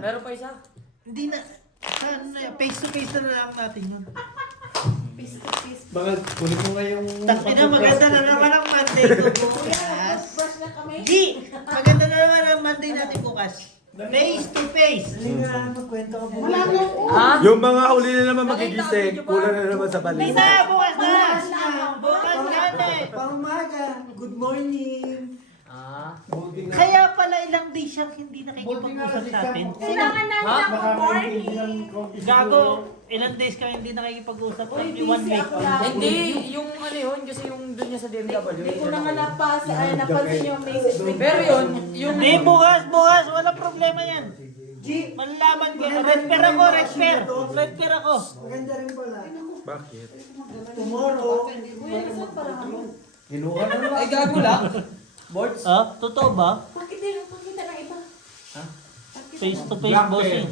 Meron pa isa. Hindi na. Face to face na lang natin yun. Face to face. Baka kunin mo nga yung... Tangina, maganda na naman ang Monday ko bukas. Brush na kami. G! Maganda na naman ang Monday natin bukas. Face to face. Wala na. Ha? Yung mga huli na naman magigising, kulang na naman sa May balita. na, bukas na. Bukas natin. Pang-umaga, good morning. Ah. Kaya pala ilang days siyang hindi nakikipag-usap natin. Kailangan namin Ha? ng good morning. Gago, ilang days kami hindi nakikipag-usap. Uy, Only 1 busy week. ako lang. Hindi, yung ano yun, kasi yung doon niya sa BMW. Hindi ko na nga napansin yung message. Pero yun, yung... Hindi, bukas, walang problema yan. Malalaman ko. Red ako. Red ako. Maganda rin pala. Bakit? Tomorrow, Uy, saan parang ano? Ginuha na lang. Ay, gago lang. Boards? Ah, totoo ba? Bakit din? Pakita ng iba. Ha? Face to face bossing.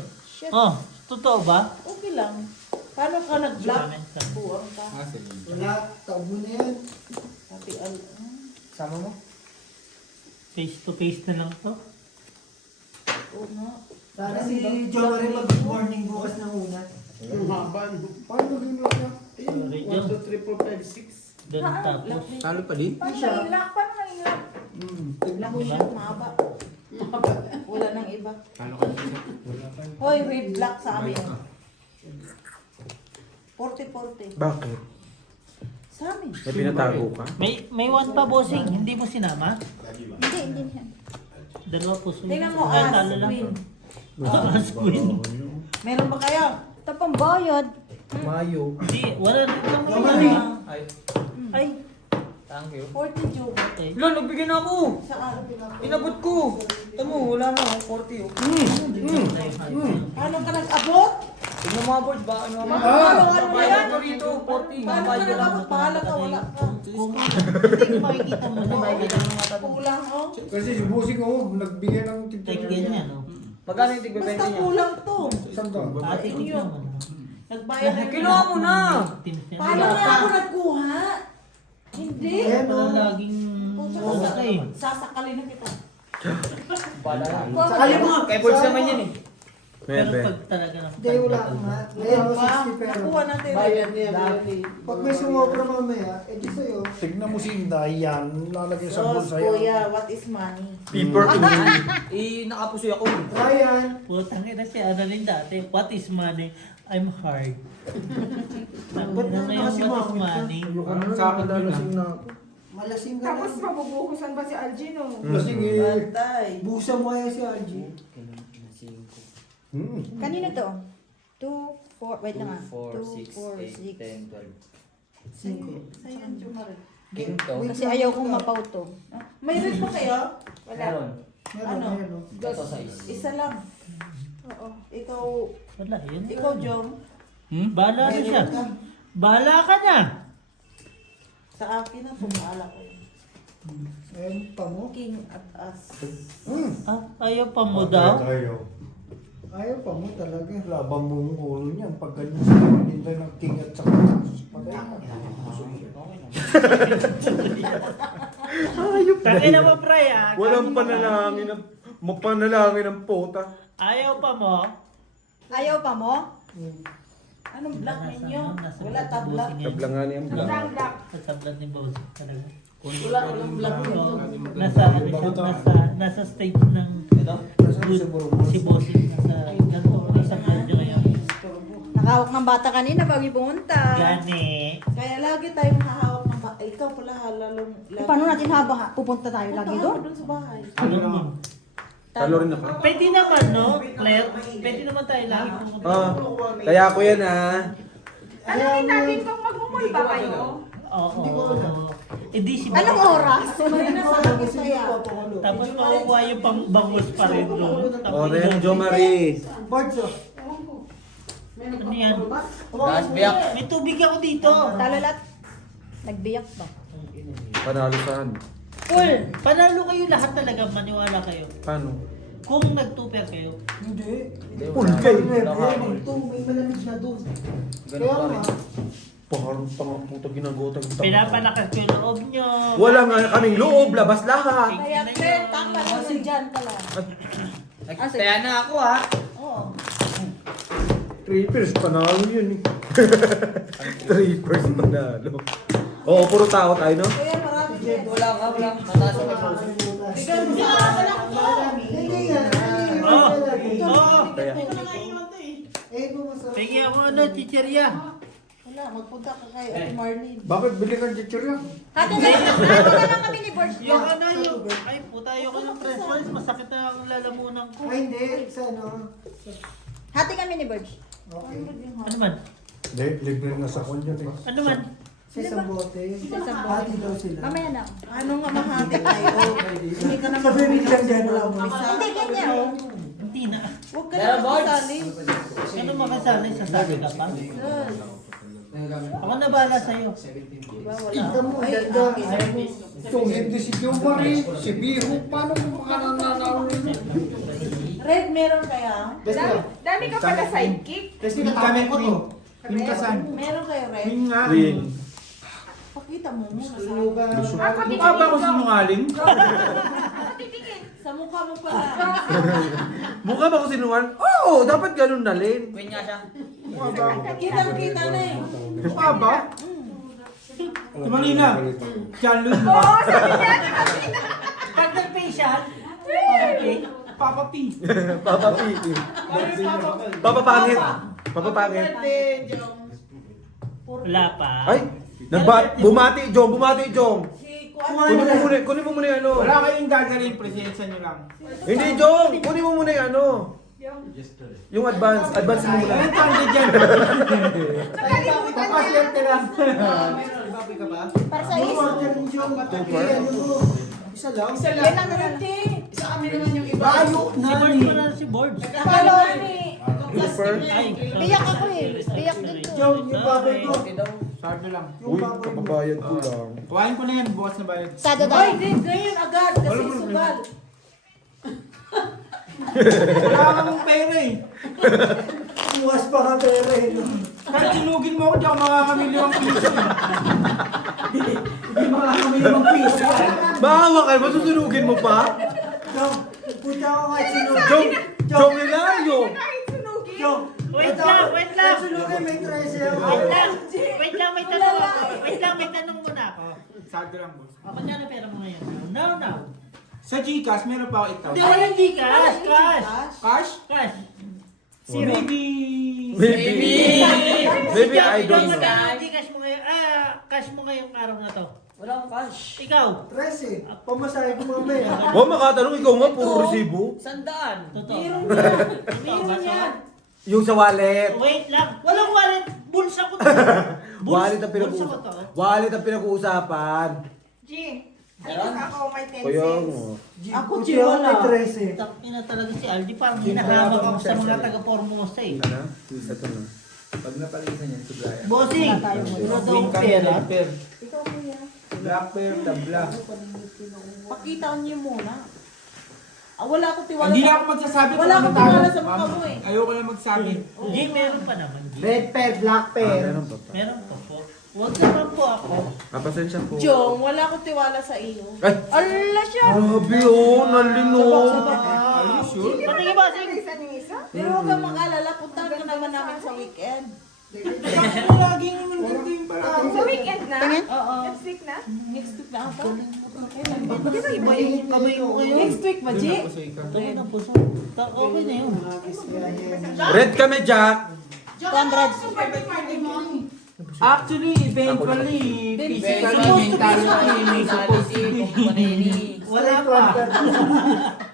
Oh, totoo ba? Okay lang. Paano ka nag-vlog? Buwang ka. wala. Taog mo na yan. Pati al... Sama mo? Face to face na lang to. Oo nga. Sana si John rin mag-good morning bukas ng una. Paano ginawa niya? Sorry, John. 1, 2, 3, 4, 5, 6. Doon tapos. Talo pa din? Paano mahilak? Paano mahilak? Tignan mo siya, mahaba. Wala nang iba. Hoy, red black sa amin. 40-40. Bakit? Sa amin. May pinatago ka? May one pa bossing, hindi mo sinama? Hindi siya. Dalawa puso. Tingnan mo, Ay, as talo lang. queen. As queen. Meron ba kayo? Tapang bayad. Mayo. Hindi, wala na naman Mali. yan. Ay, Ay, thank you. 40 joke. ay. Lo, nagbigyan ako. Saan? Inabot ko. Tamo, wala na. 40 oh. Paano ka nag-abot? Tignan mga boards ba? Ano mga Ano ba Bayad yan? ko rito, 40. Paano ka Bayad ko lang. nag-abot? Bahala ka, wala ka. Kung hindi ko makikita mo na Bayad ng mga tato. Kulang, oh. Kasi si Busing ko, nagbigay ng Take din yan, no? Magkano yung tigbe Basta 20 niya? kulang to. Isang taon. Ate, tignan mo. Nagbayad na Kinuha mo na. Paano niya ako nagkuha? Hindi. Ayan, Pero oh. laging wala ka eh. Sasakalin na kita. Bala lang. Sakali mo. Kay boards naman yan eh. Pero Bebe. pag talaga na. Hindi, wala akong nga. Ayan, Ba? 60 pero. Nakuha natin. Bayad niya, Pag may sumobra mamaya, edi sa'yo. Tignan mo si Inday yan, lalagay sa Sos, bulsa yan. kuya, what is money? Paper Nakapusoy ako. Ryan, Putang ina si ano rin dati. What is money? I'm hard. ba't na Ngayon, kasi what is mga money? Sa akin lalasing na ako. malasing ka Tapos na. mabubuhusan ba si Algino? Lasing eh. Bantay. Busa mo kaya si Algie. Kanino to? 2, 4, wait lang ah. 4, 2, 4, 6. 10, 12. Sa'yo yung tumari. King to. Kasi ayaw kong mapaw to. May red pa kayo? Meron. Meron, Ano? meron. Ito size. Isa lang. Oo. Ikaw, Wala, yun. ikaw, Jom. Bahala na siya. Bahala ka na. Sa akin na, pumaala ko. Ayun pa mo. King at us. Ah, ayaw pa mo daw? Ayaw pa mo talaga. Labang mo ang ulo niyan, pag ganyan sa Inday ng king at saka patay na. Tangin na mo, pre ah. Walang panalangin ng mapanalangin ng puta. Ayaw pa mo? Ayaw pa mo? Anong black ninyo? Nasa Wala tabla. Kablangan niya ang blank. Sa tablet ni Boss talaga. Wala walang black nito. Nasa ano siya, nasa stage ng good si Bossing nasa ganito isang radyo ngayon. Nakahawak ng bata kanina bago pumunta. Gani. Kaya lagi tayong hahawak ng ikaw pala lalong... Paano natin habang pupunta tayo lagi doon? Doon sa bahay. Alam mo. Talo rin ako. Pwede naman, no? Claire, pwede naman tayo lagi pumunta. Ah, kaya ako yan ah. Alamin natin kung magmumul ba kayo? Oo. Eh di si Anong oras? May nasabi saya. Tapos makukuha yung pang bangus pa rin doon. O, rin, Jo Marie. Birds oh. Ano yan? Gas biyak. May tubig ako dito. Talalat. Nagbiyak to. Panalo saan? Full! Panalo kayo lahat talaga, maniwala kayo. Paano? Kung nag-2-pair kayo. Hindi. Pulgay. Ito, may malamig na doon. Ganun Kaya pa nga. rin. Parang tanga puta ginagotag. Pinapalakas ko yung loob nyo. Wala nga kaming loob, labas lahat. Kaya, Claire, tama na dyan ka lang. Nagtaya na ako ha. Oo, Trippers, panalo yun eh. Trippers, panalo. Oo, puro tao tayo, no? Kuya, marami din. Wala ka, wala. Mataas ako sa Bigyan mo siya. Hindi nga. Oo. Oo. Kaya. Eh, bumasarap. Tingin ako ano, chichirya. Wala, magpunta ka kay Ate Marlene. Bakit bili kang chichirya? Hati na lang kami ni Borge. Yung ano yung... Ay, puta, yung ng press ones. Masakit na ang lalamunan ko. Ay, hindi. Sa ano? Hati kami ni Borge. Okay. Ano man? Hindi, libre na sa kanya eh. Ano man? Sa isang bote. isang bote. Hati daw sila. Mamaya na. Ano nga mahati tayo? Hindi ka naman Sabi ni Jan Jan, wala wala mo isa. Hindi, ganyan oh. Hindi na. Huwag ka na makasali. Ano makasanay sa sabi ka pa? Ako na bahala sa'yo. Diba, wala. Ito mo, Ay, ganda. akin. So, hindi si Joe Marie, si Biro, paano mo makananalo yun? Red, meron kaya? Dami ka pala sidekick. Kasi kami ko to. Meron kayo, Red? Win. Win. Pakita mo muna sa akin. Ako di Mukha ba ako sinungaling? Sa mukha mo pala. Mukha ba ako sinungaling? Oo, dapat ganun na rin. Queen nga siya. Mukha ba ako? Kitang-kita na eh. Mukha ba? Tumalina. Challenge. Oo, sabi niya. Pag nag-facial, okay. Papa P. Papa P. Papa Pangit. Papa Pangit. Wala pa. Ay! Bumati, Jong! Bumati, Jong! Si Kunin mo muna yung ano. Wala kayong gagawin, presensya nyo lang. Hindi, Jong! Kunin mo muna yung ano. Yung advance. Advance mo muna. Ano tawag dyan? Papasyente lang. Para sa is. Isa lang. Yan lang na lang. Bayo Si na Borge ni. pa na si Borge. Hello. Super. Ay, Biyak ako eh. Biyak din to. Yung babay ko. Sardo lang. Uy, kapabayad ko lang. Kuhain ko na yan, bukas na bayad. Sado daw. Ay, hindi. Ngayon agad. Kasi sugal. Wala kang pera eh. Buwas pa ka pera eh. Kahit sinugin mo ako, di ako makakamili ng piso. Hindi makakamay ng piso. Maawa kayo, masusunugin mo pa? Jong, puta ko kahit sino. Jong! Jong Hilario! Kahit sunugin. Jong, Wait lang, wait lang. kahit sunugin may 13 ako. Wait lang. Wait lang, may tanong ako. Wait lang, may tanong muna ako. Sardo lang, boss. Ako na pera mo ngayon. Now. Sa Gcash, meron pa ako Hindi, 8,000. walang Gcash. Cash. Cash? Cash. Maybe... Maybe I don't know. Gcash mo ngayon. Cash mo ngayong araw na to. Wala akong cash. Ikaw. 13. Pamasahe ko mamaya. Huwag makatanong, ikaw nga, puro resibo. Sandaan. Totoo. Meron niya. Meron niya. Yung sa wallet. Wait lang. Walang wallet. Bulsa ko to. Wallet ang Bulsa ko to. Wallet ang pinag-uusapan. G. Ako may 10 Kaya cents. mo. Ako, Puti ako wala. may 13. Takina talaga si Aldi. Parang hinahamak ako sa mga taga-Formosa eh. Ano? Ito na. Pag napalisan yan, sublaya. Bossing. Wala daw Win akong kami, pera. black pair. Ikaw mo yan. Black pair, the black. Pakita niyo muna. Wala akong tiwala. Hindi sa- na ako magsasabi. Wala akong kung ano tiwala tawag. sa mukha mo eh. Ayoko lang magsabi. G, meron pa naman. G. Red pair, black pair. Meron pa pa. Meron pa po. Huwag naman po ako. Pasensya po. Jong, wala akong tiwala sa iyo. Ay! Ala siya. Grabe oh, nalino. Are you sure? Patingin bossing. Isa ng isa. Pero huwag kang mag-alala. Puntahan ka naman namin sa weekend. Laging naman ganito yung parang. Sa weekend na? Oo. Next week na? Next week na ata. Iba yung kamay mo ngayon. Next week ba, G? Tayo na po. Okay na yun. Red kami, Jack. 200. Actually, eventually, physically, Supposed to be mentally, may supposed to be. Wala pa.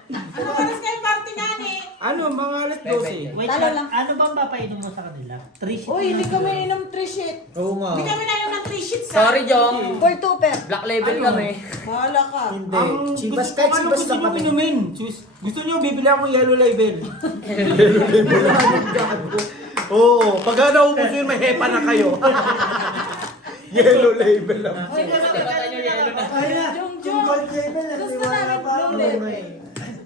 Ano oras kayo party nani? Ano, mga alas 12. Wait Talo lang. lang. Ano bang papainom mo sa kanila? 3 sheets. Uy, hindi kami inom 3 shit. Oo nga. Hindi kami na yung ng 3 sheets ha? Sorry, Jong. For 2 pair. Black label Ano? kami. Bahala ka. Hindi. Ang Chivas gusto, kahit ano chivas gusto lang nyo kami. inumin? Gusto nyo, bibili ako yellow label. Oo, pag naubos yun, may hepa na kayo. Yellow label lang. Ay, Ay na, Jong, yung gold label at Gusto iwala namin pa ako. blue label.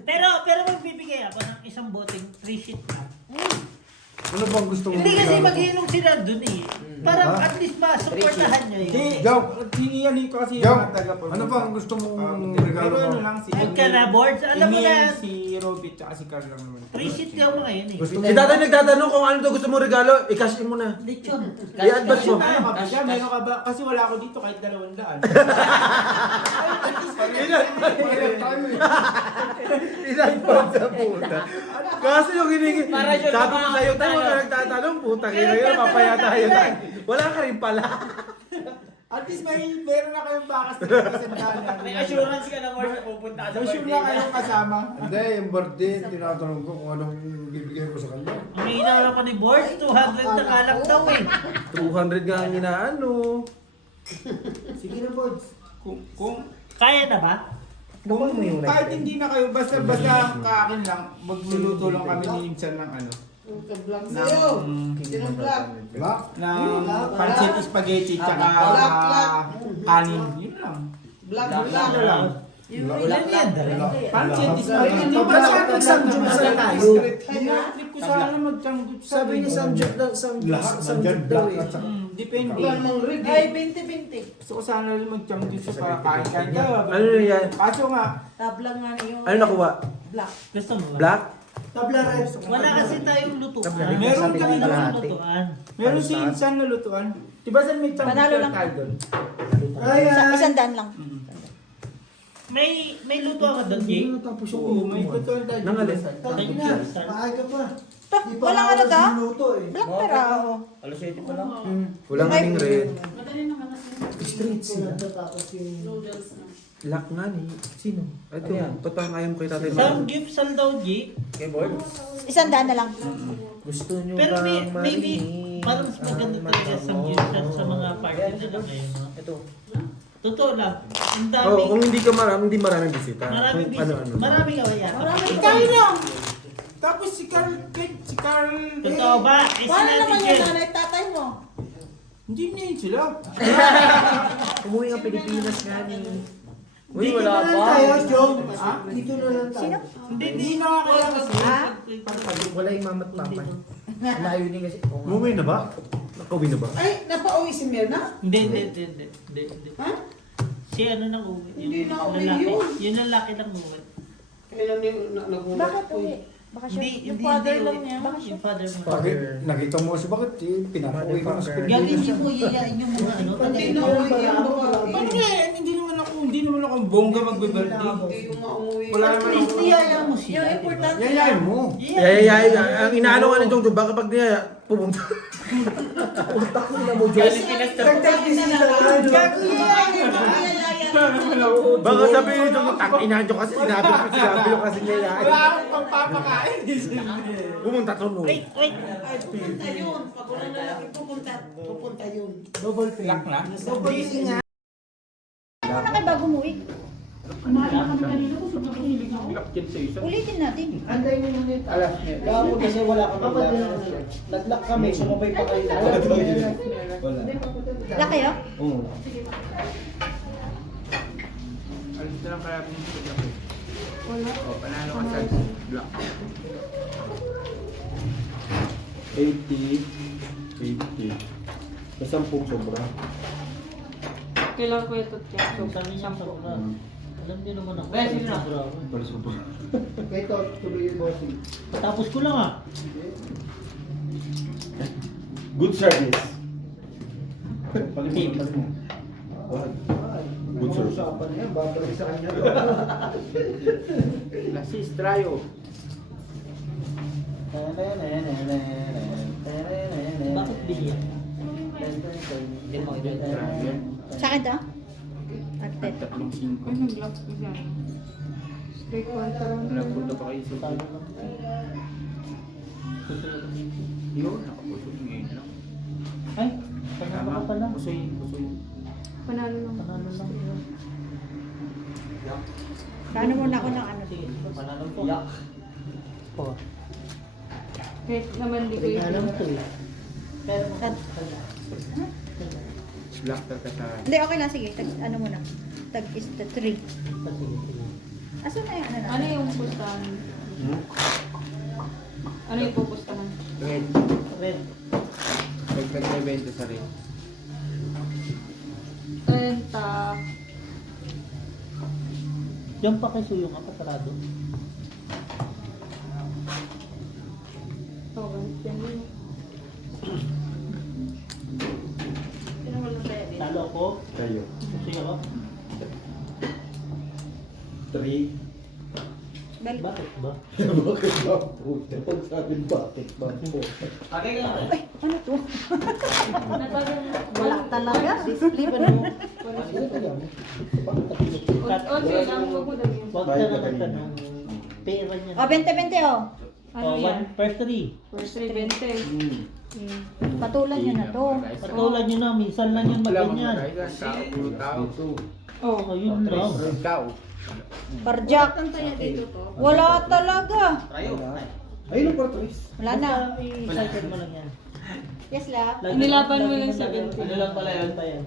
Pero magbibigay ako ng isang boteng 3 sheet lang. Ano bang gusto mo? Hindi kasi regalo ko? mag-iinom sila dun eh. Para at least ma-supportahan nyo Hindi, yun. Joe. siniyani ko kasi Joe, yung mga taga ano ba ang gusto mong Pero regalo ano mo? lang si Huwag ka na, boards. Alam mo na, si Robit tsaka si Carl lang naman. free seat ka mo ngayon eh. Gusto mo? Si tatay nagtatanong kung ano to gusto mong regalo, i-cash in mo na. Lechon. I-advance mo. Ano ka ba siya? Meron ka ba? Kasi wala ako dito kahit 200. Ilan pa sa puta. Kasi yung hiningi. Sabi ko sa'yo, tayo wala nagtatanong, puta kaya yun, papaya tayo. Wala ka rin pala. At least meron na kayong bakas na kasandalan. May assurance ka na more na pupunta ka sa So sure birthday na niya. kayong kasama. Hindi, yung birthday, tinatanong ko kung anong bibigay ko sa kanya. Ang hinaw lang pa ni boards, 200 na kalak daw eh. 200 nga ang inaano. Sige na, Bods. Kung Kaya na ba? kahit hindi na kayo, basta kaakin lang, magluluto lang kami ni Insan ng ano. Vlog sa'yo. Sinong vlog? Black? Ng pancit spaghetti tsaka kanin. Yun lang. Vlog, Ano vlog. lang. Ilan yan? Pancit spaghetti. Di ba sa akin, Samjum sa tayo? Trip ko sana magtanggap sa Sabi niya Samjum daw, Lahat Samjum nandyan, daw black eh. at saka. Depende. Ay, 20-20. Gusto ko sana rin magtanggap sa kakain ka. Ano yan? Kaso nga, Tablang nga na yung Ano nakuha? black. Gusto mo ba? Black? Tabla rin. Wala kasi tayong lutuan. meron kami Wala doon. kang lutuan. Meron si Insan na lutuan. Diba saan may Panalo lang. tayo doon? Ayan. 100 lang. May lutuan ka doon, Jake? Tapos yung Oo, may lutuan tayo. Nang alin? Thank you, sir. Maaga pa. Di pa Walang ako ano ka? nagluluto eh. Black pera ako. Alas 7 pa lang. Walang aning red. Street sila. Tapos yung... Lock nga ni. Sino? Ito. Ba't parang ayaw mo kay tatay? Some gifts sal daw, Jake. Okay, board? 100 na lang. Gusto nyo Pero bang maybe, marinig? parang mas maganda talaga some gifts sa mga party nila ngayon. no? Ito. Totoo lang. Ang Oh, daming, kung hindi ka hindi maraming bisita. maraming Kung busy. ano-ano. Maraming kawaya. Tayo na! Tapos si Carl, Totoo ba? Eh, Paano sinabi naman Jen. yung nanay at tatay mo? hindi na yun sila. Umuwi ang Pilipinas nga ni. Uy, Dito wala na lang pa. tayo, Jong. Ha? Dito na lang tayo. Hindi na nga kaya kasi. Ha? Wala yung mama at papa. Layo din kasi. Umuwi na ba? Nakauwi na ba? Ay, napauwi si Mirna? Hindi. Ha? Si ano nang uwi? Hindi na uwi lalaki. yun. Yung lalaki lang uwi. Kailan nagulat Bakit uwi? Bakasyon? Hindi father uwi. lang niya. Yung father mo. Bakit? Nakita mo kasi bakit pinapauwi ka na sa Gagawin Pilipinas. niyo po yayain yung mga ano. Hindi na uwi yung babae. Paano kaya? Hindi naman ako bongga magbe-birthday. Hindi yung nga umuwi. Wala At naman least ako. niyaya mo siya. Yung importante Yayain mo. Ang inaano ka ni Jong baka pag niya pumunta. Utak nila mo, Jong. Dagdag bisita na. Baka sabihin ni Jong, tangina nyo kasi sinabi ko kasi niya yan. Wala akong pagpapakain. Pumunta to no. Wait. Pupunta yun. Pag walang lalaki pupunta yun. Double pay. Lock na? Double pay nga. Ano na kayo bago umuwi? Lock yun sa isa. Ulitin natin. Anday mo muna yung alas niya. Kahapon kasi wala kami lock. Nag-lock kami, sumabay pa kayo. Wala kayo? Oo. Alis na lang kaya pinito sa gabi. Wala. O, panalo ka sa block. 80. Sa 10 sobra. Kailan ko ito tiyak? Sabi niya sobra. Alam niyo naman ako. Bes, yun na. Sobra ako. Para sobra. Ito, tuloy yung bossing. Tapos ko lang ah. Good service. Pag-tip. Good service. Usapan niya, babalik sa kanya. Lasis, tryo. Bakit bigyan? Hindi mo Tryo. Sa akin to? Ate. Tatlong 5. Ay, nag-lock ko siya. Straight kontra. Nagpunta pa kayo sa Paano lang? Yun, nakapusok ngayon lang. Ay, panalo ka pala. Pusoy. Panalo lang. Panalo lang yun. Paano muna ako ng ano? Sige, panalo po. Po. Kahit naman di ko Hindi alam yung... to eh. Pero Black talaga sa... Hindi, okay lang. Sige, ano muna. Tag is the 3. sige. Asan na yung ano na? Ano yung pustahan? Ano yung pupustahan? Red. Red. Red nagbebenta sa rin. 30. Diyan pa kay Suyo nga pasarado. Oh, ganito yan. Sino mo lang tayo dito? Talo ko. Tayo. Suyo ko. 3. Balik. Bakit ba? Bakit ba? Puta, pag sabi bakit ba? Okay ka na. Ay, ano to? Wala talaga. Display ba no? Cut. Okay, lang mo dali. Huwag ka na magtanong. Pera niya. O, 20-20 oh. Ano Oh, yan? first 3. First 320. Patulan nyo na to. Patulan nyo na, minsan lang yan magganyan. Tao, puro tao. Oh, ayun lang. Puro tao. Parjak. Kantaya dito to. Wala talaga. Ayun ang portrait. Wala na. Basta i-cycle mo lang yan. Yes, la. Nilaban mo lang lagi 70. Ano lang pala yun pa yan.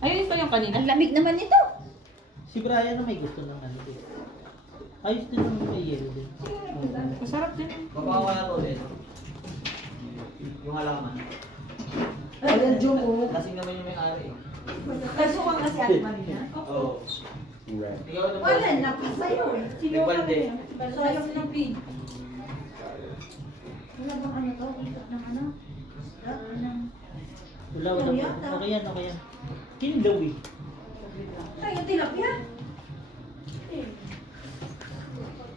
Ayun pa yung kanina. Ang lamig naman nito. Si Brian na may gusto ng ano din. Ayos din naman may yellow din. Masarap din. Mapakawala to ulit. Yung halaman. Ayan, Jom, oh. Lasing naman yung may-ari. Kasukan kasi ate Marina. Oo. Right. Ikaw na Wala, napasayo eh. May balde. Sayang ng pin. Wala bang ano to? Ikot ng ano? Wala, wala. Okay yan, okay yan. Kinlaw eh. Ay, yung tilapia.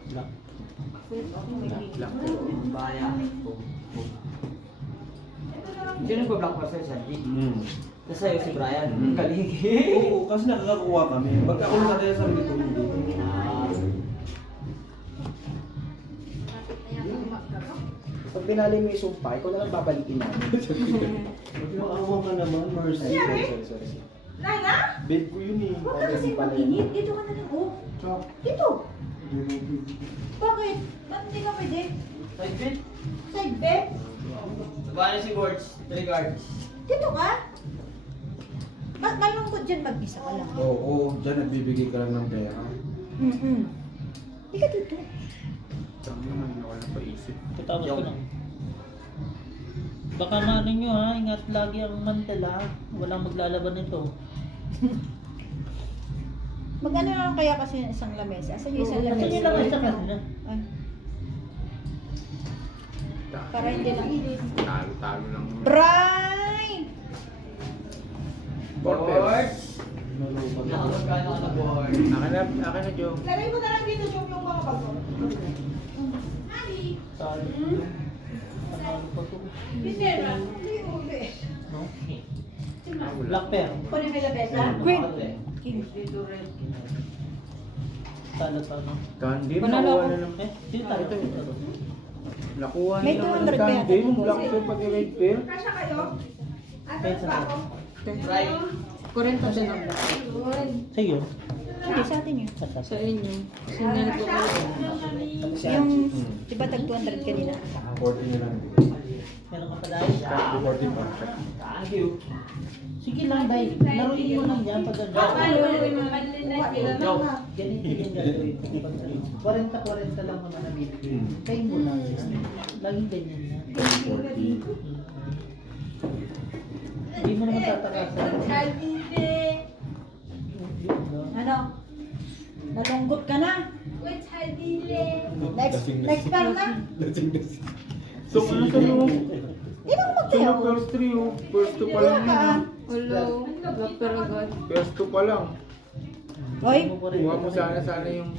Black. Baya. Sino yung black person sa G? Tapos sa'yo si Brian. Galing. Oo, kasi nakakakuha kami. Pag ako nakataya sa sarili ko, hindi. Pag pinali mo yung sumpa, ikaw na lang babalikin namin. Maawa ka naman, Mercy. Sorry. Nana? Bed ko yun eh. Huwag ka kasi mag-init. Dito ka na lang. Oh. Dito. Bakit? Ba't hindi ka pwede? Side bit. Side bed? Baya si Gorge. 3 guards. Dito ka? Malungkot dyan mag-isa ka lang. Oo, dyan nagbibigay ka lang ng pera. Hindi ka dito. Tama naman, hindi ako napaisip. Katapos ko lang. Baka na nyo ha, ingat lagi ang mantel ha. Walang maglalaban nito. Mag-ano lang kaya kasi yung isang lamesa? Asan yung isang Kasi lamesa? yun lang isa kanina. Ay, para hindi lang. Talo-talo lang. Bray! Gorge. Nakakagkano ka na board. Akin na, Joe. Lagay mo na lang dito yung mga bago. Sali. Panalo pa to. Pinera. Hindi uli. No? Black pair. Kunin mo yung labesa? Wait. King. Talo pa no? Candy, Panalo nakuha ako. na lang. Eh, sino talo? Nakuha May nila 200 ng ba candy, yata? yung black pair pati red pair. Kasya kayo? Pensa na. Try. 40 din ang Sa'yo? Hindi, sa atin yun. sa inyo. Sinyan ko kayo. Yung, di ba tag 200 kanina? 40 na lang. Meron ka pa dahil? 40 pa. Thank you. Sige lang, Day. Laruin mo lang yan pag ano. Yo. Ganito yung gagawin mo. 40-40 lang naman ang bibigay. Tayo mo lang. Laging ganyan yan. 40. Hindi mo naman tatakasan. Ano? Nalunggot ka na? Next pa na? So, ano sa'yo? Hindi na ako Sino magtayo. first 3 oh? First 2 pa lang yun ah. Hello. Black pero agad. First 2 pa lang. Hoy, Kuha mo sana yung...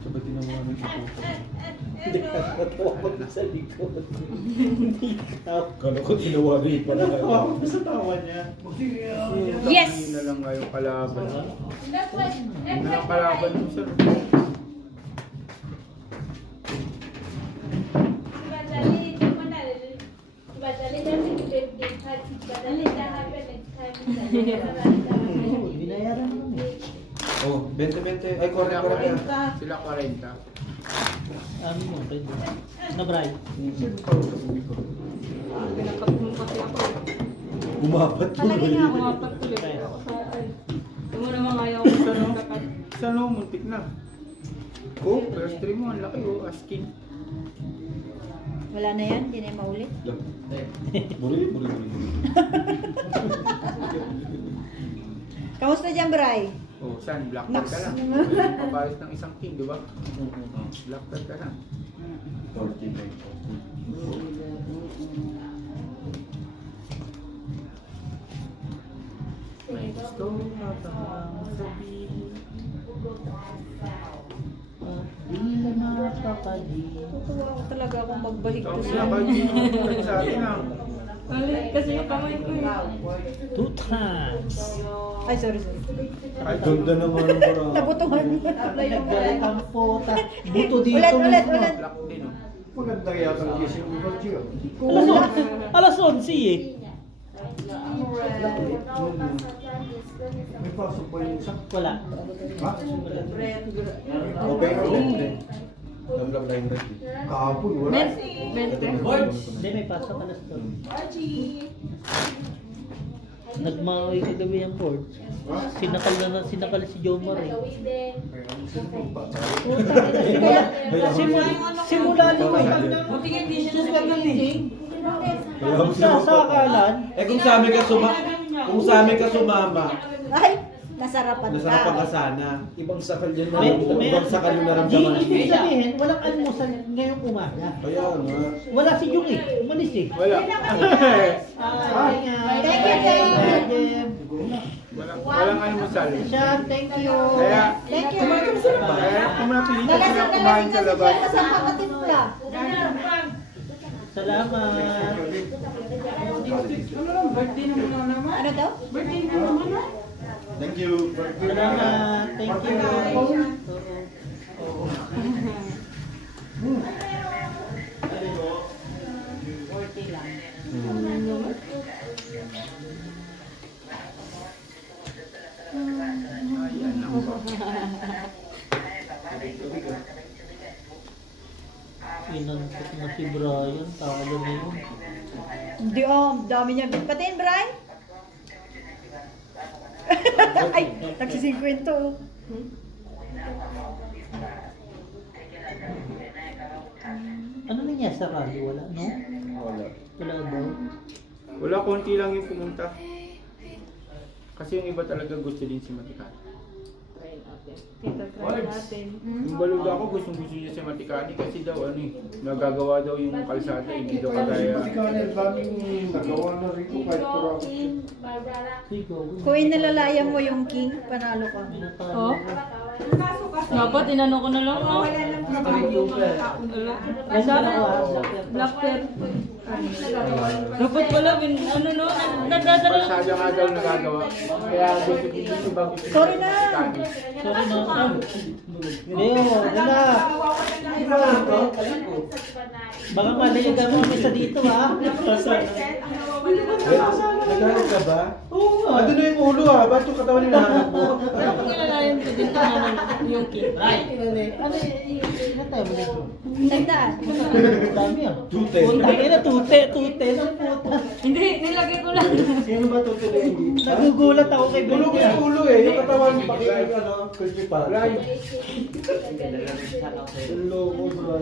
Sabay tinawa ng ito. Tawag sa likod. Kala ko tinawarin pala kayo. Ako sa tawa niya. Yes! Hindi na lang ngayong kalaban. Hindi na lang kalaban mo sir. Binayaran mo eh. Oh, 20-20. Ay, 40-40. Sila 40. Ano yung red? Na bright. Pinakat mo kasi ako. Umapat Palagi nga ako. Kumapat ulit ako sa ay. Ito mo naman ayaw ko sa pinakat. Saan mo, muntik na. Oh, first three mo, ang laki oh, asking. Wala na yan, hindi na yung maulit. Buri. Kamusta dyan, Bray? Oh, saan? Black card Naks. ka lang. Papalis ng isang king, di ba? Black card ka lang. 14. May gusto na bang sabihin? Hindi na nakakali. Tutuwa ako talaga akong magbalik Ikaw to sila, sa... kahit sino sa atin ah. Kasi yung kamay ko eh. 2 times. Ay, sorry. Ay, Ganda naman ang parang. Nabutungan mo. Apply yung Naggalit ang puta. Buto dito. Ulit. black din oh. Maganda kaya ang gising mo ba, Gio? Alas 11 eh. May pasok ba yung isa? Wala. Ha? Okay, okay. Love line red. Kahapon, wala. 20. Hindi, may pasok alas 12. Nagmaoy kagabi ang board. Sinakal si Jomar eh. Simula nung Buti nga hindi siya nagagaling. sa akalan, Kung sa amin ka sumama, Ay, nasarapan ka. nasarapan ka sana. Ibang sakal yan May- ibang sakal yung naramdaman. ibig sabihin, walang almusal ngayong umaga. Kaya nga. Wala si Jung eh, umalis eh. Wala. Walang almusal. Sean, thank you. Kaya, Thank you. kaya kung napilitan sila kumain sa labas. Sa pakatimpla. Salamat. Birthday naman naman. Ano daw? Birthday naman naman. Thank you. Salamat. Thank you. Inantok na si Brian. Talo na yun. Hindi ang dami niya. Patiin, Bray? Ay, nagsisingkwento. Ano na niya sa rally? Wala, no? Wala. Wala daw. Wala, konti lang yung pumunta. Kasi yung iba talaga gusto din si Matikani. Kita try natin. Yung baluga ko gustong gusto niya si Matikani kasi daw ano eh, nagagawa daw yung kalsada, hindi daw kagaya. Kasi kanya, daming nagawa na rin ko kahit kurang. Sigo. Kung inalalayan mo yung king, panalo ka. Oh? Dapat inano ko na lang. Oh. Ay, sana. Black pen. Dapat pala, ano no? Nagdadala. Kalsada nga daw nagagawa. Kaya gusto ba gusto niya Sorry si na. Matikani. Sorry na. Leo, wala. Baka malayagan mo kami sa dito ha. Naghanap ka ba? Oo nga. Ano na yung ulo ha? Ba't yung katawan yung nahanap mo? Pero kung kilalayan ko din yung king. Ano yung tayo mo nito? Nagdaan. Dami ah. Tute. Tangin na tute ng puta. Hindi, nilagay ko lang. Sino ba tute na hindi? Nagugulat ako kay Ulo ko Benya. yung ulo eh. Yung katawan pakikita ano, principal. Yung logo, bro.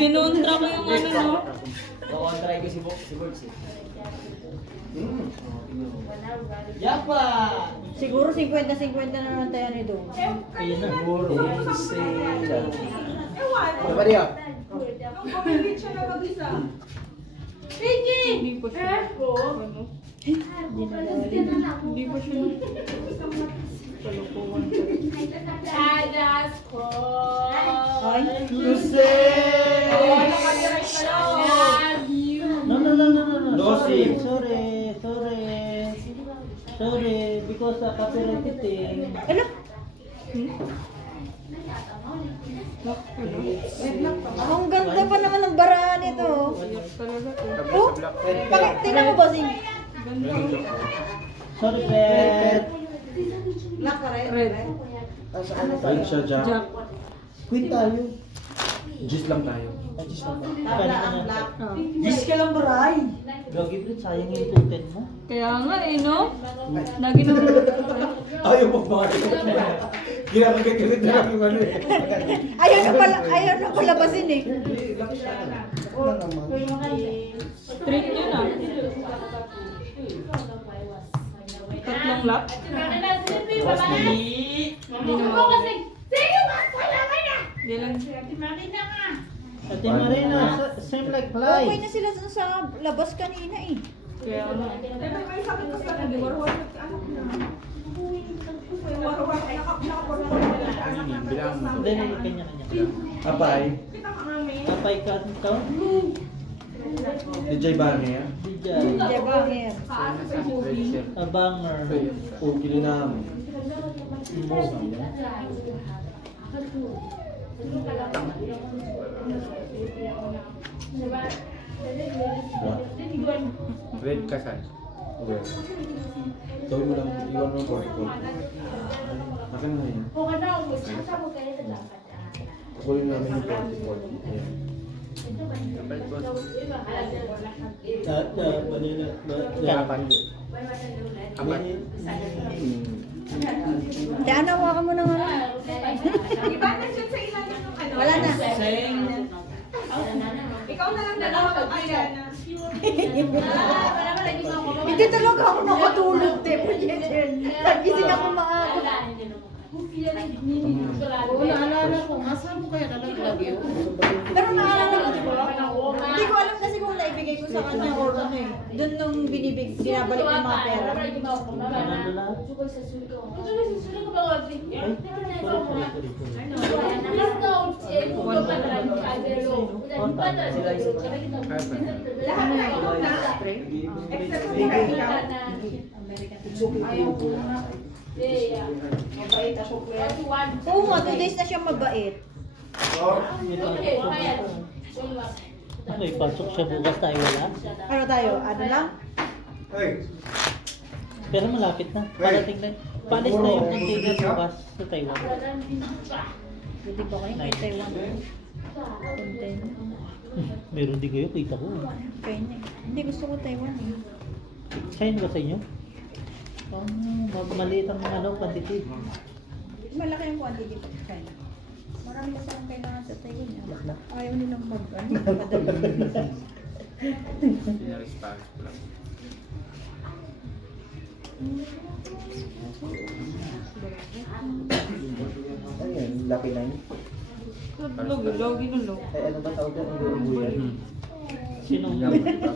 Kinontra ko yung ano no. Kukontry ko si Borgs eh. Yapa! Siguro 50-50 na naman tayo nito. Ayun na. Maria. Hindi pa siya. Ano? Hindi pa siya. Kalukuhan ko. Ay, No. No, Sorry, because copyrighted thing. ano? Ang ganda pa naman ng baraan ito. Talaga eh. Tapos Oh, sa black. bakit tingnan mo bossing? Sorry, Fred. Red. Ayun siya, Jack. Jack. Quit tayo. Gis lang tayo. Tabla ang black. Yes ka lang, Bray. Gagi Brad, sayang yung token mo. Kaya nga eh, no? Lagi naman. Ayaw mo ba? Ginagalit na lang yung ano eh. Ayaw na palabasin eh. Trick yun ah. Tatlong lap. Hindi lang. Ate Marina, same like Okay fly. na sila sa labas kanina eh. Kaya nga. Hindi na yung kanya-kanya. Apay. Kapay ka ito? DJ Barney. Dijay. Diba? Ngayon. Abanger. O, kilinam. Red kasal. Okay. Gawin mo lang, iwan mo ko. Akin na yun. Kukunin namin yung 40. Ayan. Apat. Kaya nawakan mo ng ano. Wala na. Hindi talaga ako nakatulog, te. Nagising ako maaga. Oo, naalala ko. Asan mo kaya nalaglag yun? Pero naalala ko, di ba? Hindi ko alam kasi kung naibigay ko sa kanya or ano eh. Doon nung binabalik yung mga pera. Nando lahat? Oo nga, 2 days na siya mabait. May pasok siya bukas tayo wala. Ano tayo? Ano lang? Hey, Pero malapit na. Parating na. Palis na yung container bukas sa Taiwan. Hindi ba kayo kay Taiwan? Content. Meron din kayo, kita ko. Kaya na eh. Hindi gusto ko Taiwan eh. Shine ba sa inyo? Maliit ang ano, pandikit. Malaki yung quantity pag China. Marami kasi ang kailangan sa Taiwan. Ayaw nilang madali. Pinarespace ko lang. Ayan, lucky line. Logi ng log. Ay, ano ba tawag yan? Sino?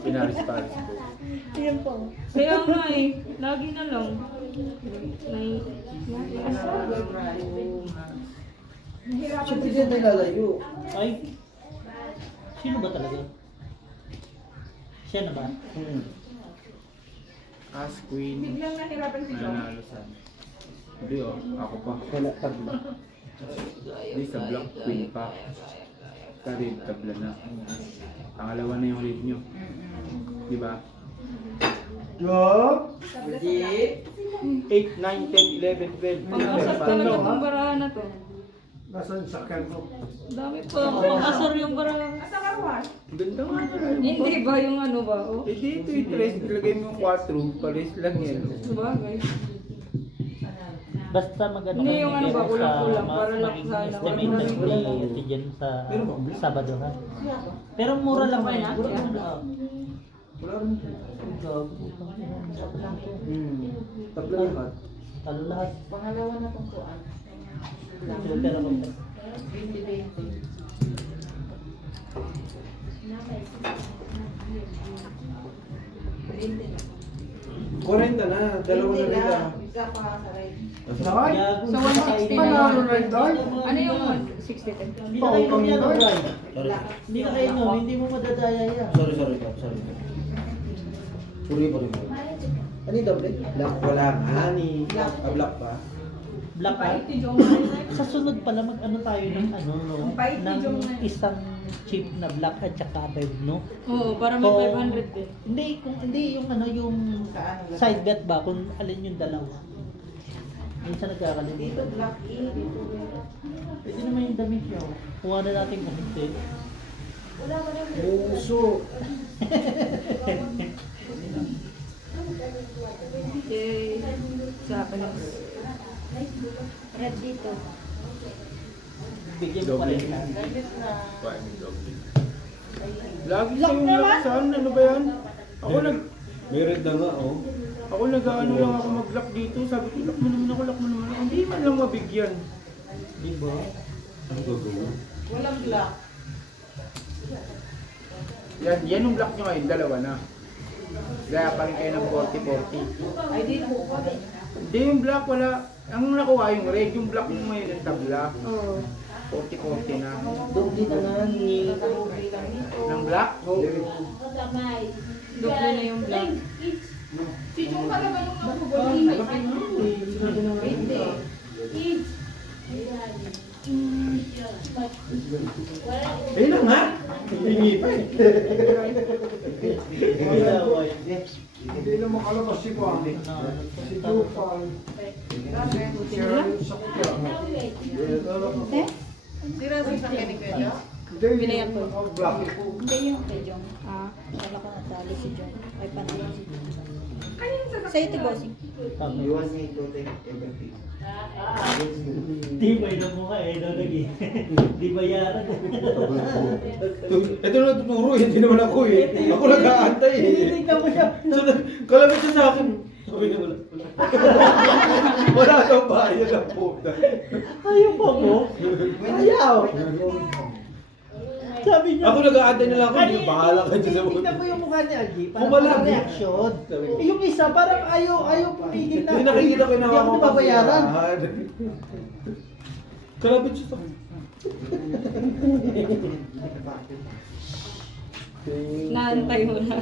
Pinarespace ko. Yan po. Kaya nga eh. Lagi na lang. May... Siyempre dyan tayo lalayo. Ay, sino ba talaga? Siya na ba? As queen. Biglang nahirapan si John. Nanalo sa... Hindi oh, ako pa. Wala tabla. Hindi sa black queen pa. Sa red tabla na. Pangalawa na yung red nyo. Di ba? Job? 8, 9, 10, 11, 12. Pag-asar talaga itong barahan na to. Nasaan sa sakyan ko? Dami pa. Pag-asar yung barahan. Ganda nga na. Hindi ba yung ano ba? Oh. Eh dito yung tres, ilagay mo yung 4, pares lang yan. Sabagay. Basta mag-ano Hindi, yung ano ba, pero kulang-kulang, para lang maging sana. estimated ni dyan sa Sabado ha. Pero mura lang Okay yan. na? Yeah. Wala rin. Tabla lahat. Talo lahat. Pangalawa na itong kuan. Pero kung 20-20. Korenta na. Dalawa na rin ah. Isa pa sa right. Gago, So, 160 na Panalo yun. na rin tayo. Ano yung 160? Hindi na kayo yan, Brian. Hindi na kayo nun, hindi mo madadaya yan. Sorry, sorry. Puri. Ano yung double? Black wala nga ni. Black pa. Black out. Sa sunod pala mag-ano tayo ng ano no, ng isang chip na black at saka red no. Oo, para may Kung- 500 din. Hindi yung ano yung side bet ba kung alin yung dalawa. Minsan nagkakalimutan. Dito black E, dito red. Pwede naman yung damit nyo. Kuha na natin damit eh. Wala ka lang. Puso. Okay. Sa akin. Red dito. Bigyan mo pa rin. Damit na. Lagi sa'yo lock saan? Ano ba yan? May red na nga, oh. Ako nag-ano lang ako mag-lock dito. Sabi ko, lock mo naman ako, lock mo naman ako. Hindi man lang mabigyan. Di ba? Ano gagawin? Walang black. Yan yung block nyo ngayon, dalawa na. Kaya pa rin kayo ng 40-40. Ay, dito pa. Hindi yung black, wala. Ang nakuha yung red, yung black mo ngayon ng tabla. Oo. 40-40 na. Doble na nga ni... Nakahubi lang dito. Ng black? Doble na yung black. Si Jung pala ba yung Hindi. Ayun na nga! Hingi pa eh. Hindi na makalabas si Juan. Si Jupal. Siya rin sa kutya. Eh? Sira sa sakyan ni Kuya Jo? Hindi, Binayan ko. naka-black. Hindi yung kay Jong. Ah. Wala ko natali si Jong. Ay, panalo si Jong. Sa'yo, Tibosing. Iwan niya ito, everything. Di ba yun ang mukha eh, lagi. Di bayaran. Ito na tuturo, hindi naman ako eh. Ako nag-aantay eh. Tingnan mo siya. So, kalapit siya sa akin. Sabi niya wala. Wala daw bayad ang puta. Ayaw pa mo? Ayaw. Sabi niya. Ako nag-aantay na lang ako. Hindi, bahala ka dyan sa Tingnan puta. mo yung mukha ni Algie. Parang Kumalab. walang reaction. Eh, yung isa, parang ayaw pumigil na. Hindi nakikita ko yung Hindi ako nababayaran. Kalapit siya sa akin. Naantay mo na.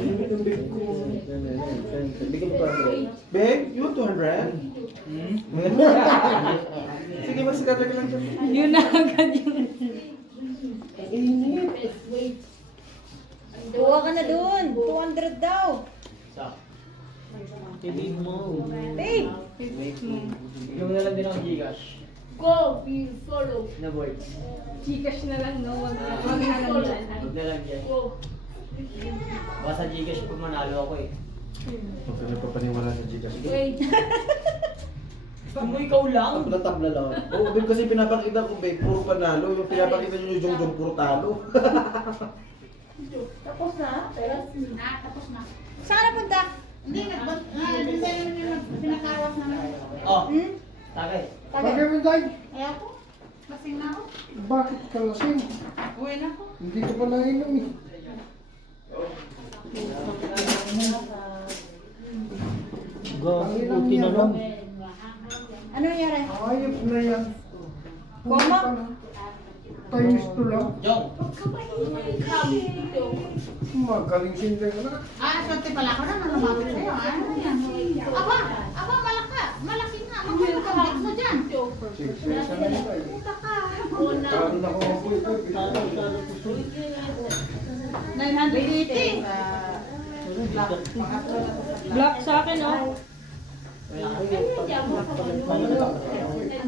Bigyan mo parang Babe, you want 200? Sige, magsikat lang dyan. Yun na agad yung... Kuha ka na dun. 200 daw. Ibig mo. Babe! Yung na lang din ang Gcash. Go! Feel follow. Na boy. Gcash na lang, no? Wag na lang yan. Huwag na lang dyan. Baka sa Gcash pag manalo ako eh. Huwag ka nagpapaniwala sa Gcash. Wait. Gusto mo ikaw lang? Tabla lang. Oo, babe, kasi pinapakita ko, babe, puro panalo. Yung pinapakita nyo yung Jong puro talo. Tapos na? Tapos na. Saan ka napunta? Hindi, nag-design yung pinakawas naman. Oh, Hmm? tagay. Bakit mo tayo? Kaya ako, lasing na ako. Bakit ka lasing? Uwi na ako. Hindi ka pa nainom eh. Gagi, buti na lang. Ano nangyari? Ayos na yan. Koma? Times 2 lang. Jong! Magaling Cinderella. Swerte pala ako na lumapit sa'yo. Ano yan? Aba, malaka. Malaki nga. Magkakabit mo dyan. 6 na yun tayo. Puta ka. Talo na ko ako ito. Talo gusto. 980. Black sa akin, oh. Ang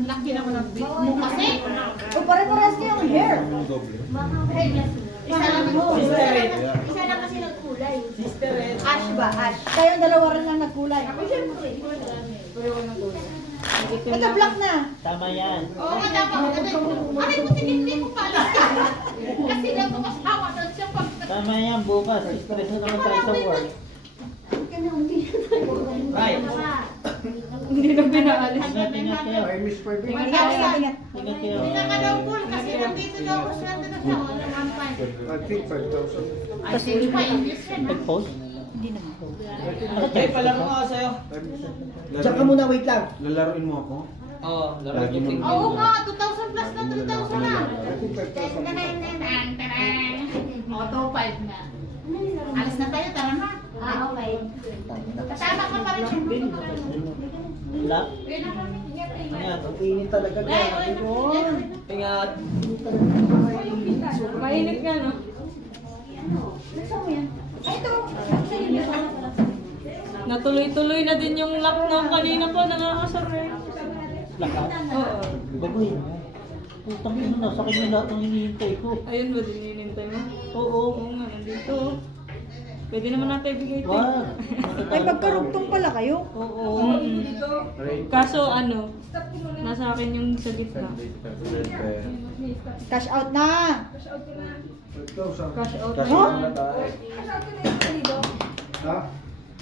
laki naman ng bit mo kasi. O, pare-parehas kayong hair. Isa lang Isa lang kasi nagkulay. Sister eh. Ash ba? Ash. Kayong dalawa rin lang nagkulay. Ito, black na. Tama yan. Oo nga dapat. Aray mo, tinipin mo pala. Kasi daw makasawa doon siya pag... Tama yan, bukas. Stress na naman tayo sa work. Right. Hindi na pinaalis. Ingat kayo. I miss 5 Ingat, ingat, ingat. Ingat kayo. Hindi na ka daw full kasi nandito daw ako swerte na siya. Wala man pa. I think 5,000. Ay, sige pa, English yan ha. Nag-post? Hindi naman. Okay, palaro ko nga sa'yo. Diyan ka muna, wait lang. Lalaroin mo ako? Oo, laro Lagi ko. mo. Oo nga, 2,000 plus na 3,000 na. I think 5,000. Auto 5 nga. Alis na tayo, tara na. Okay. Kasama ka pa rin siya. Wala? Uwi na kami. Ingat. Ang init talaga. Ingat. Mainit nga, no? Saan mo yan? Ay, ito. Sa'yo niya. Natuloy-tuloy na din yung lock ng kanina po, nakakasar eh. Lakas. Oo. Baguhin mo. Putang ina, nasa kanya lahat ng hinihintay ko. Ayun ba din hinintay mo? Oo. Oo nga, nandito. Pwede naman natin ibigay ito. Wag. Ay, magkarugtong pala kayo. Oo. Kaso ano, nasa akin yung sa gitna. Cash out na. Cash out Huh? na. Ha?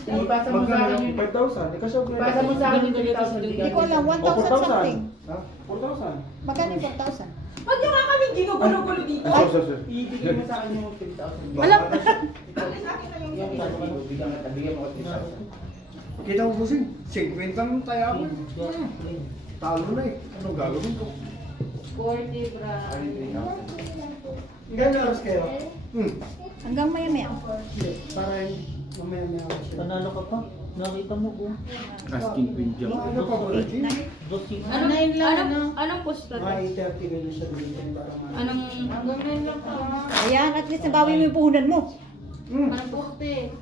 Ipasa mo sa akin yung 5,000. Ikaw siya. Ipasa mo sa akin yung 3,000. Hindi ko alam, 1,000 something. Ha? 4,000. Magkano yung 4,000? Huwag niyo nga kami ginugulo-gulo dito. Sir. Ibigay mo sa akin yung 3,000. Alam. Bigyan mo ko 3,000. Kita mo busing. 50 ang tayo ako. Talo na eh. Ano gagawin ko? 40, bra. Gano'n oras kayo? Hanggang maya-maya. Para mamaya-maya ako siya. Panalo ka pa. Nakita mo ko. Asking Queen Jam. Ano pa pala, Jim? Dosing. Anong post Mga natin? 8:30 ganyan siya dito para Anong, Hanggang 9 lang pa. Ayan, at least nabawi mo yung puhunan mo. Parang 40.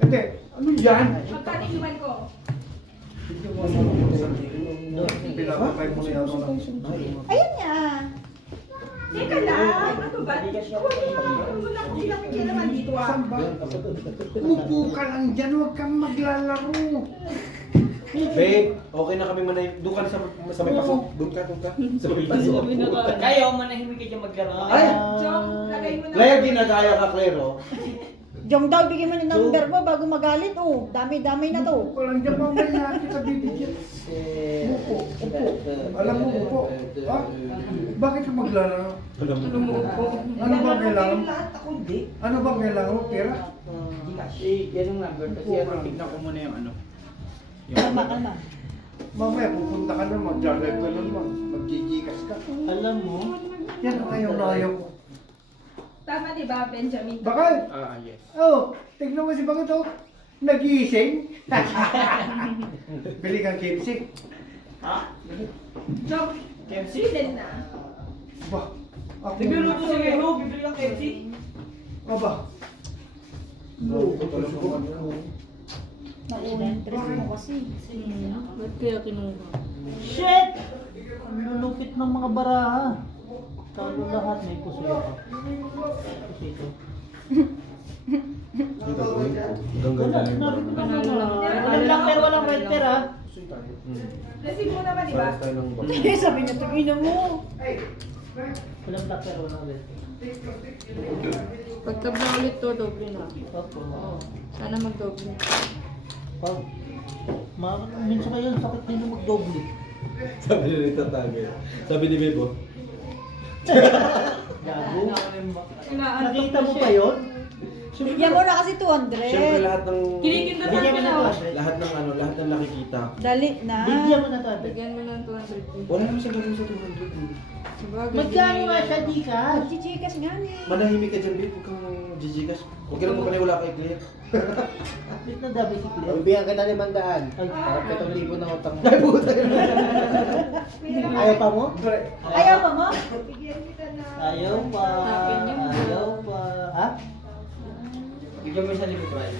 Hindi. Ano yan? Magkano iwan ko? Pinapakay mo na yata ng... Ayun niya. Teka lang, ano ba? Wala ko pinakikita naman dito ah. Saan ba? Upo ka lang dyan, huwag kang maglalaro. Babe, okay na kami manay. Doon ka na sa may pasok. Doon ka. Sa may pasok. Kayo, manahimik ka dyan maglaro. Ay! Chong, lagay mo na. Claire, ginagaya ka, Claire, oh. Jong daw, bigyan mo ng number mo bago magalit. Oh, dami-dami na to. Upo ka lang dyan, mamaya kita bibigyan. Upo. Alam mo, upo. Ha? Bakit ka maglalaro? Ano ba kailangan? Ano ba kailangan mo? Pera? Yan yung number. Kasi ano, tignan ko muna yung ano. Kalma, kalma. Mamaya pupunta ka na, mag-drive ka naman, mag-gigikas ka. Alam mo, Yan ang ayaw na ayaw ko. Tama di ba, Benjamin? Bakal! Yes. Oh, tignan mo si Bakit oh. Nagising. Bili kang KFC. Chong, bilhin na. Ba? Ako Nagluluto si Hero, bibili kang KFC. Aba. Nauna yung dress mo kasi. ba't kaya kinuha? shit! Ang lulupit ng mga baraha. Talo lahat, may pusiyo ka. Pusito. Wala, sinabi ko na walang black pero walang white pair ah. Lasing mo naman di ba? Sabi niya, tingin mo. Walang black pero walang white pair. Pagtabla ulit to, doble na. Opo. Sana magdoble. Pag, minsan ngayon, sakit din yung magdoble. Sabi ni Rita Tagay. Sabi ni Bebo. Gago. Nakita mo pa yun? Bigyan mo na kasi 200. Siyempre lahat ng... Kinikinda Bigyan mo na na. 200. Lahat ng ano, lahat ng nakikita. Dali na. Bigyan mo na 200. Bigyan mo ng 200. Wala naman siya gagawin sa 200. Sabagay, Magkano hindi nga na- siya, Gcash? Chichikas nga ni. Manahimik ka dyan, babe. Huwag kang jijigas. Huwag ka lang paniwala kay Claire. Bit na dabi si Claire. Bibigyan kita 500. Ay, 7,000 na utang mo. Ay, puta Ayaw pa mo? Ayaw pa mo? ayaw pa. Akin yun. Ayaw pa. Ha? Bigyan mo siya ni Brian.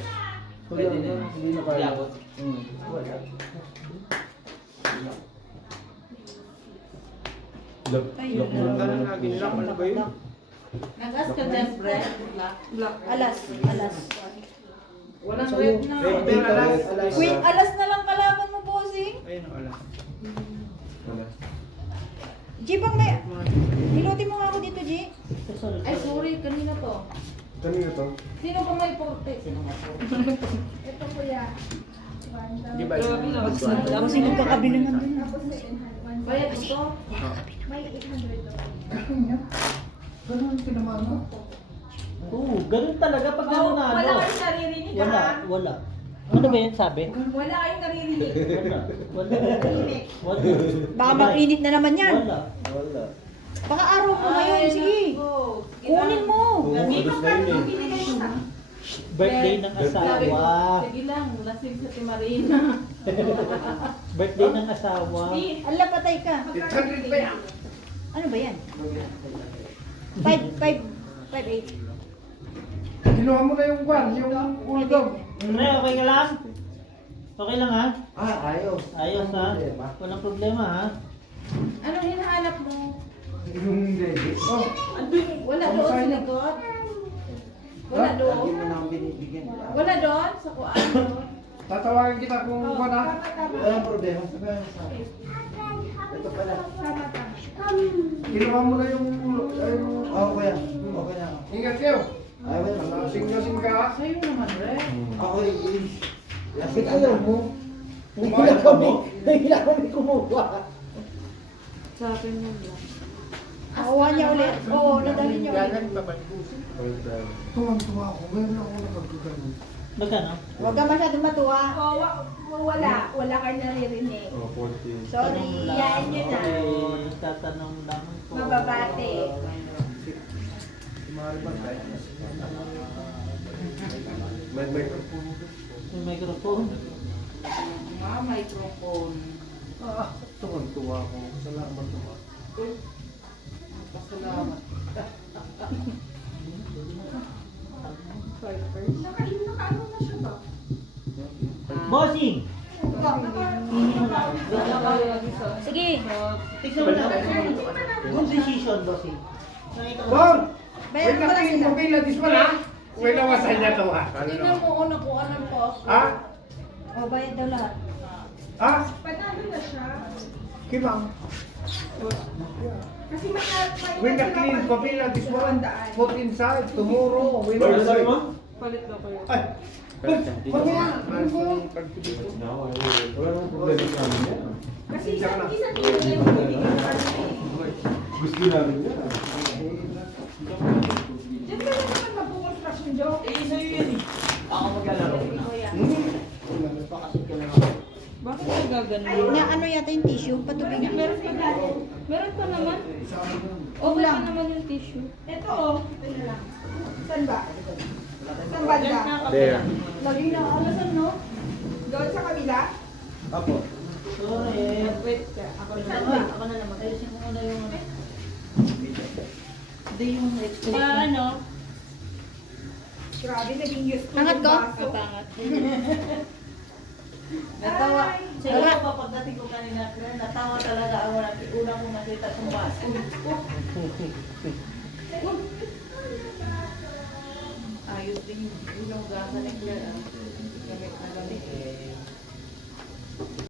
Pwede na. Hindi na kaya. Yabot. Look, look mo lang. Ganun lagi nila. Ano ba yun? Nag-ask ka din, Brett. Black. Alas, alas. Walang red na. Red pair, alas. Wait, alas na lang kalaban mo, bossing. Ayun, wala. Wala. G, pang may... Pilutin mo nga ako dito, G. Ay, sorry, kanina to. Kanina to? Sino pa may 40? Ito kuya. Di ba? Grabe na. Bossing, magkakabilangan dun. Bayad mo to? Ganun niya. Ganun ang tinamaan mo. Oo, ganun talaga pag nanalo. Wala kayong naririnig Wala, ha? wala. Ano ba yun sabi? Wala kayong naririnig. Wala. Wala. Wala. Baka mag-init na naman yan. Wala. Wala. Baka araw mo ngayon, sige. Kunin mo. Hindi Ubus pa na yun eh. binigay ko na. Birthday ng asawa. Sige lang, lasing sa Timarina. Birthday ng asawa. Ala, patay ka. 800 pa yan. Ano ba yan? 5'8". Ginawa mo na yung one, yung uldog. Pre, okay ka lang? Okay lang ha? Ayos. Ayos ha? Walang problema ha? Anong hinahanap mo? Yung dede. Oh, Wala doon sa likod? Wala Lagi doon? mo na akong binibigyan. Wala doon? Sa kuan doon? tatawagin kita kung wala. Walang problema. Sabihan mo sa akin. Ito pala. Ginawa mo na yung... Okay na. Okay na. Ingat kayo. Ay, wala. Lasing-lasing ka. Sa'yo naman, Re. Ako yung... Bakit ayaw mo? Hindi na kami kumuha. Sa akin yun lang. Nakuha niya ulit. Oo, nadali niya ulit. Tuwang-tuwa ako. Meron ako nakagagano. Magkano? Huwag ka masyadong matuwa. Wala kayo naririnig. Sorry. Iyain nyo na. Okay, tatanong lang po. Mababate. May microphone. May microphone. Microphone. Tuwang-tuwa ako. Salamat naman. Pasalamat. Bossing! Sige. Tignan mo na. Good decision, bossing. Nakita ko. Bang! Bayaran ko lang sila. Mobilatis mo na. Uy, nawasan niya to ha. Tingnan mo kung nakuha ng post. Ha? O, bayad daw lahat. Ha? Panalo na siya. Kimang. Kasi When the clean mobilatis mo, put inside tomorrow. When Palit daw kayo. Ay! Wag mo yan! Ano ko? Kasi isang tingin niya yung bibigyan ng ano eh. Gusto namin yan. Diyan ka na naman magkukonstruction, Joe. Sa'yo yun eh. Ako maglalaro. Bakit ka gaganon? Nga, ano yata yung tissue? Patubig. Meron pa naman. Meron pa naman. Okay pa naman yung tissue. Ito oh. Ito na lang. Saan ba? Saan ba Yan dyan? na There. Lagi na ako. Saan no? Doon sa kabila? Apo. Sorry. Wait ka. Ako na Saan naman. ba? Ako na naman. Ayusin mo muna yung ano. Hindi yung extra. Paano? Grabe, naging useful. Angat yung ko? baso. Kapangat. Natawa. Ay. Siguro pa pagdating ko kanina, natawa talaga ako. Una kong nakita itong baso. Ayos din yung gasa ni Claire. Gamit na gamit.